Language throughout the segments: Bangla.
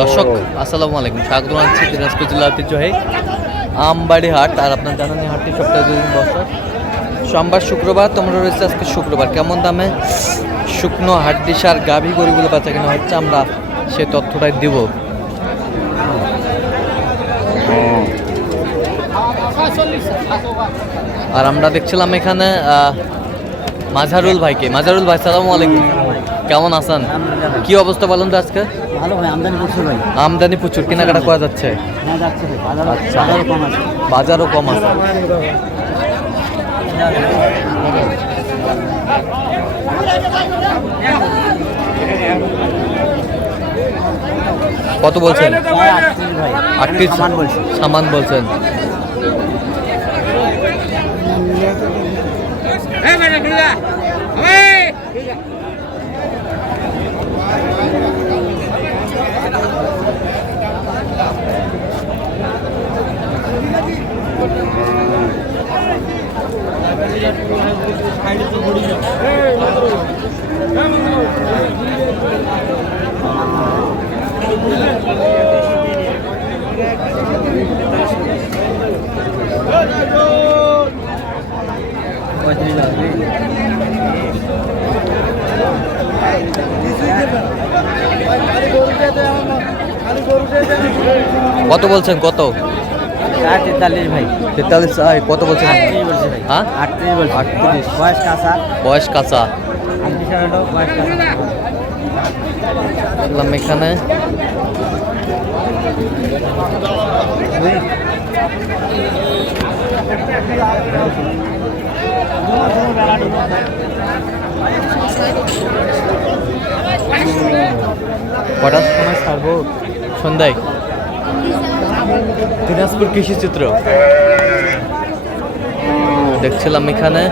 দর্শক, আসসালামু আলাইকুম। স্বাগত জানাচ্ছি দিনাজপুর জেলা ঐতিহ্যবাহী আমবাড়ি হাট। আর আপনার জানেন এই হাটটি সপ্তাহে দুদিন বসে। সোমবার, শুক্রবার, তোমরা রয়েছে আজকে শুক্রবার। কেমন দামে শুকনো হাড্ডি সার, গাভী গরিগুলো বাচ্চা কেনা হচ্ছে, আমরা সে তথ্যটাই দিব। আর আমরা দেখছিলাম এখানে মাঝারুল ভাইকে। মাঝারুল ভাই, সালামু আলাইকুম। কেমন আছেন? কি অবস্থা বলুন তো আজকে? ভালো ভাই আমদানি প্রচুর ভাই আমদানি প্রচুর কেনাকাটা করা যাচ্ছে? হ্যাঁ যাচ্ছে আচ্ছা। বাজারও কম আছে। বাজারও কম আছে। কত বলছেন? আটত্রিশ সামান বলছেন পঁয়ত্রিশ আসবে কত বলছেন কত? তেতাল্লিশ ভাই। তেতাল্লিশ কত বলছেন? হ্যাঁ? আটত্রিশ বলছে। আটত্রিশ। বয়স কাঁচা? বয়স কাঁচা। দেখলাম এখানে। সময় সন্ধ্যায়। দিনাজপুর কৃষি চিত্র। দেখছিলাম এখানে।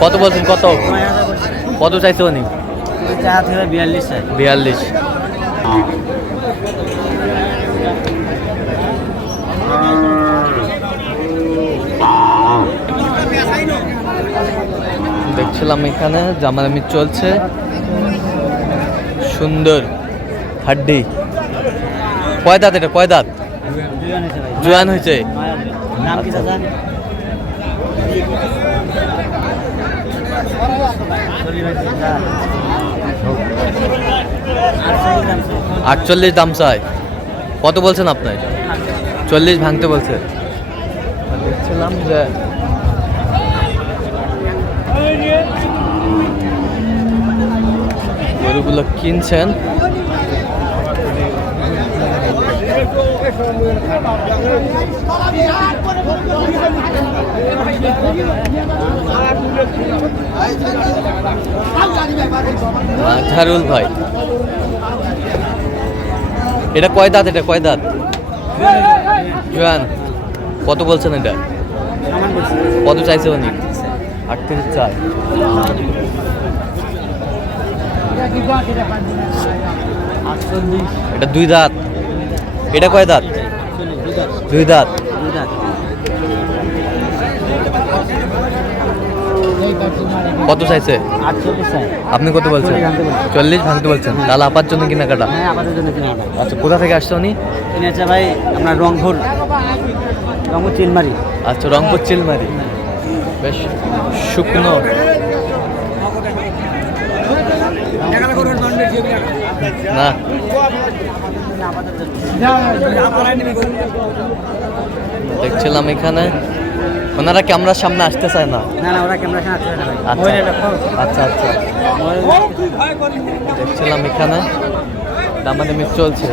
কত বলছেন? কত? কত চাইছে উনি? বিয়াল্লিশ বিয়াল্লিশ। দেখছিলাম এখানে জামালামি চলছে। সুন্দর। হাড্ডি। কয় দাঁত এটা? কয় দাঁত? জোয়ান হয়েছে নাম কি আটচল্লিশ দাম চাই। কত বলছেন আপনার চল্লিশ ভাঙতে বলছে। দেখছিলাম যে গরুগুলো কিনছেন। ঝারুল ভাই। এটা কয় দাঁত, এটা কয় দাঁত? জোয়ান, কত বলছেন এটা? কত চাইছে উনি? আটত্রিশ চার এটা দুই দাঁত। এটা কয় দাঁত? দুই দাঁত। কত চাইছে আপনি কত বলছেন? চল্লিশ ভাঙতে বলছেন। তাহলে আপার জন্য কেনাকাটা? হ্যাঁ আচ্ছা কোথা থেকে আসছে উনি? কিনে আছে ভাই আপনার রংপুর রংপুর চিলমারি। আচ্ছা রংপুর চিলমারি। বেশ শুকনো। না। দেখছিলাম এখানে। ওনারা ক্যামেরার সামনে আসতে চায় না? না না ওরা ক্যামেরার সামনে আসতে চায় না আচ্ছা, আচ্ছা আচ্ছা দেখছিলাম এখানে। মানে মিস চলছে।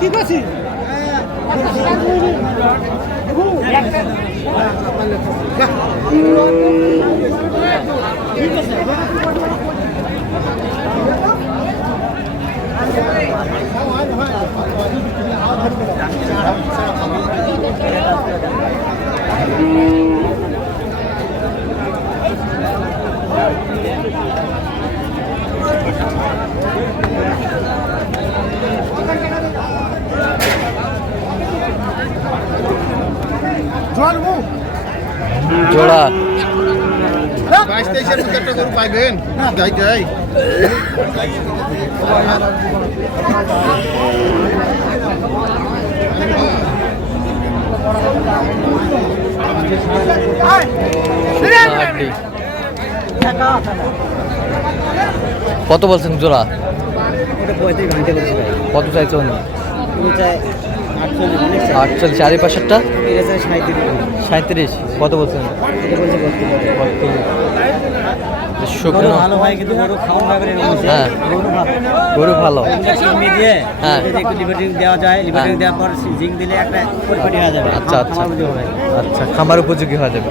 ঠিক আছে জোড়া। বাইশ তেইশের মধ্যে একটা গরু পাইবেন। কত বলছেন জোড়া? কত চাইছে উনি? আটচল্লিশ। চাই চারি পাশেরটা? সাঁত্রিশ কত বলছেন? হয়। গরু হ্যাঁ। দেওয়ার পর দিলে একটা আচ্ছা খামার উপযোগী হয়ে যাবে।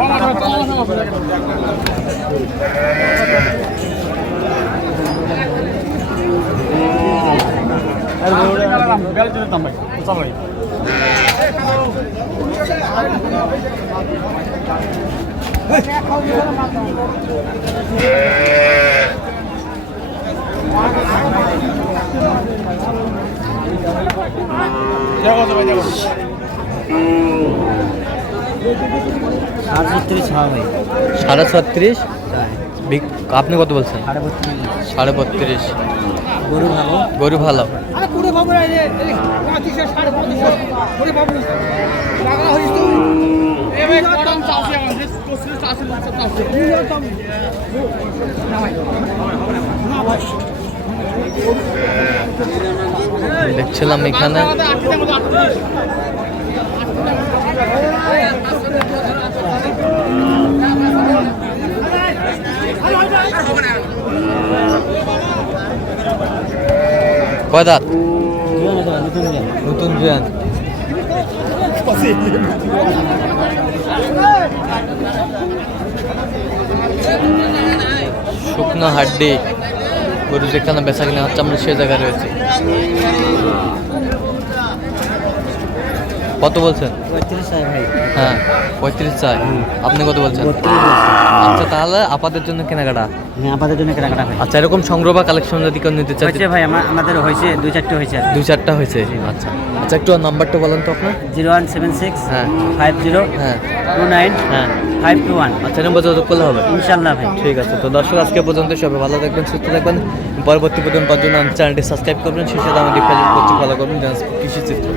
ছত্রিশ হওয়া ভাই সাড়ে ছত্রিশ বিক- আপনি কত বলছেন? সাড়ে বত্রিশ। সাড়ে বত্রিশ। গরু ভালো? গরু ভালো। দেখছিলাম এখানে। কয় দাঁত নতুন জন। নতুন জুয়ান শুকনো হাড্ডি গরু যেখানে বেচা কিনা হচ্ছে আমরা সে জায়গায় রয়েছে কত বলছেন? হ্যাঁ পঁয়ত্রিশ চাই। আপনি কত বলছেন? আচ্ছা তাহলে আপাদের জন্য কেনাকাটা? হ্যাঁ আমাদের জন্য কেনাকাটা আচ্ছা এরকম সংগ্রহ বা কালেকশন যদি কেউ নিতে চাই ভাই আমাদের হয়েছে দুই চারটে হয়েছে দুই চারটা হয়েছে? আচ্ছা। আচ্ছা একটু নাম্বারটা বলেন তো আপনার। জিরো ওয়ান সেভেন সিক্স হ্যাঁ। ফাইভ জিরো হ্যাঁ। টু নাইন হ্যাঁ। Five two one. আচ্ছা নম্বর যোগাযোগ করলে হবে। ইনশাল্লাহ ভাই। ঠিক আছে তো দর্শক আজকে পর্যন্ত সবাই ভালো থাকবেন সুস্থ থাকবেন। পরবর্তী পর্যন্ত পাওয়ার জন্য চ্যানেলটি সাবস্ক্রাইব করবেন সেই সাথে আমাদের ফেসবুক করতে ফলো করবেন কৃষি চিত্র।